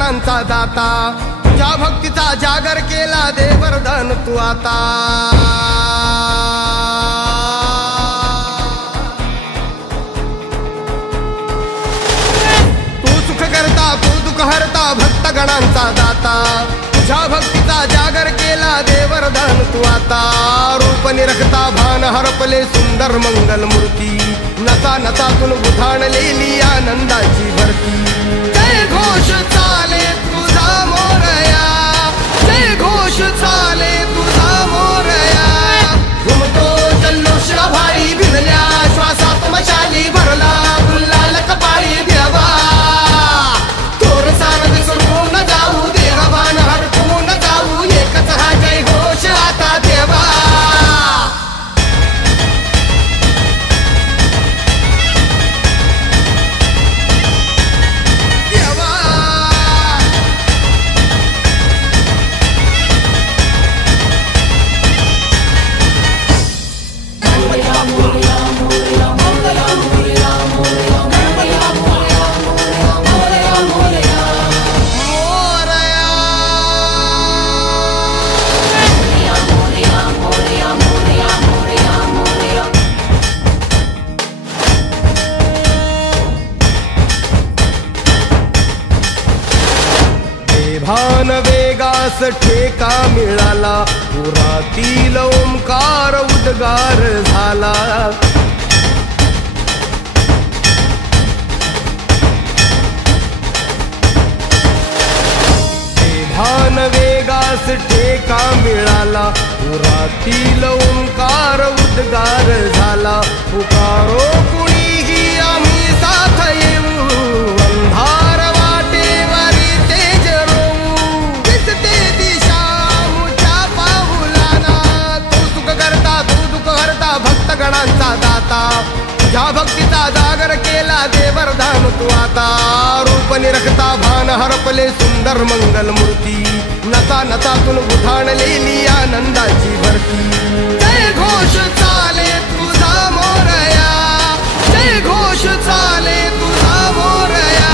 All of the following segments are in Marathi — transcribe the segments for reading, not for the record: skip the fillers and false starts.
गणांचा दाता, तुझ्या भक्तीचा जागर केला दे वरदान तू आता। तू सुख करता तू दुःख हरता भक्त गणांचा दाता, तुझ्या भक्तीचा जागर केला दे वरदान तू आता। रूप निरखता भान हरपले सुंदर मंगल मूर्ती, नसा नसातून उधाणलेली आनंदाची भरती। जय घोष चाले तुझा मोरया, जय घोष चाले तुझा मोरया। घुमतो जल्लोष भाई भिजल्या श्वासात मशाली भरला गुलाल कपाळी देवा। तोर सारंग सोडून जाऊ देवान हरपून जाऊ, एकच हा जय घोष आता देवा। भान वेगास ठेका मिळाला, पुरातील ओंकार उद्गार झाला। भान वेगास ठेका मिळाला, पुरातील ओंकार उद्गार झाला। पुकारो कुणीही आम्ही साथ येऊ, अंधार वाटेवरी तेज रोवू। दिसते दिशा मुच्या पाऊलाना, तू सुख करता तू दुःख हरता भक्त गणांचा दाता, तुझ्या भक्तीचा जागर केला दे वरदान तू आता। रूप निरखता भान हरपले सुंदर मंगल मूर्ती, नसा नसातून उधाणलेली आनंदाची भरती। जय घोष चाले तुझा मोरया, जय घोष चाले तुझा मोरया।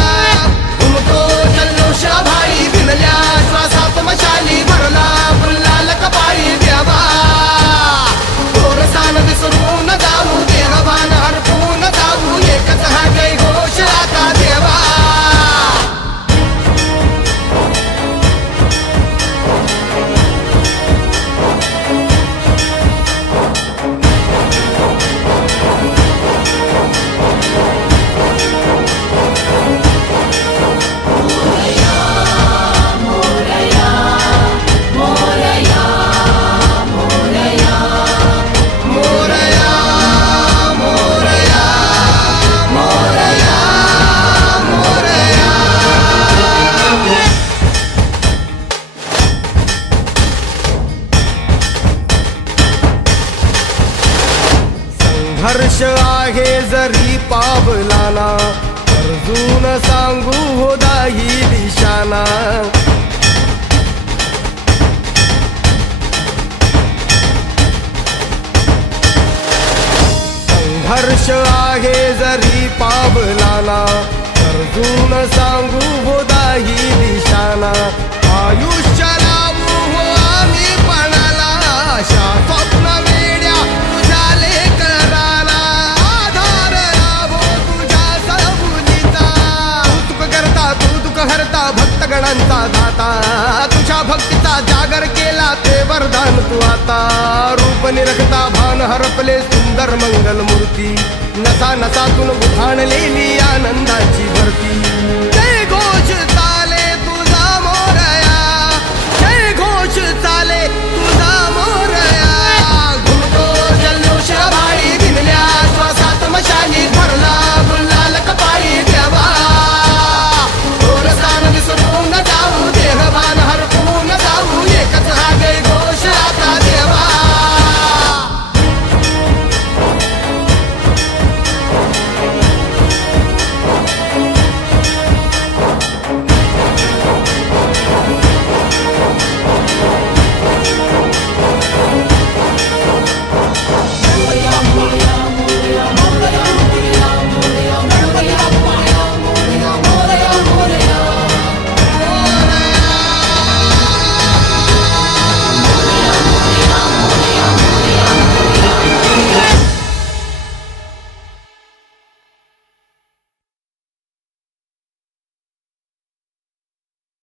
घुमतो जल्लोष भाई भिनल्या श्वासात मशाली भरला गुलाल कपाळी देवा। तोर सानद सोडून जाऊ देवान हरपून जाऊ, एकच हा जय घोष आता देवा। हर्ष आहे जरी पावलाना, अर्जुन सांगू हो दाही दिशाना। संघर्ष आहे जरी पावलाना, अर्जुन सांगू हो दाही दिशाना। आयुष्य लावू हो आम्ही पणाला, आशा स्वप्न वेड्या तुझ्या लेकराला। आधार लाभो तुझ्या सबुलीचा, तू सुख करता तू दुःख हरता भक्त गणांचा दाता, तुझ्या भक्तीचा जागर केला ते वरदान तू आता। रूप निरखता भान हरपले सुंदर मंगल मूर्ती, नसा नसातून उधाणलेली आनंदाची भरती।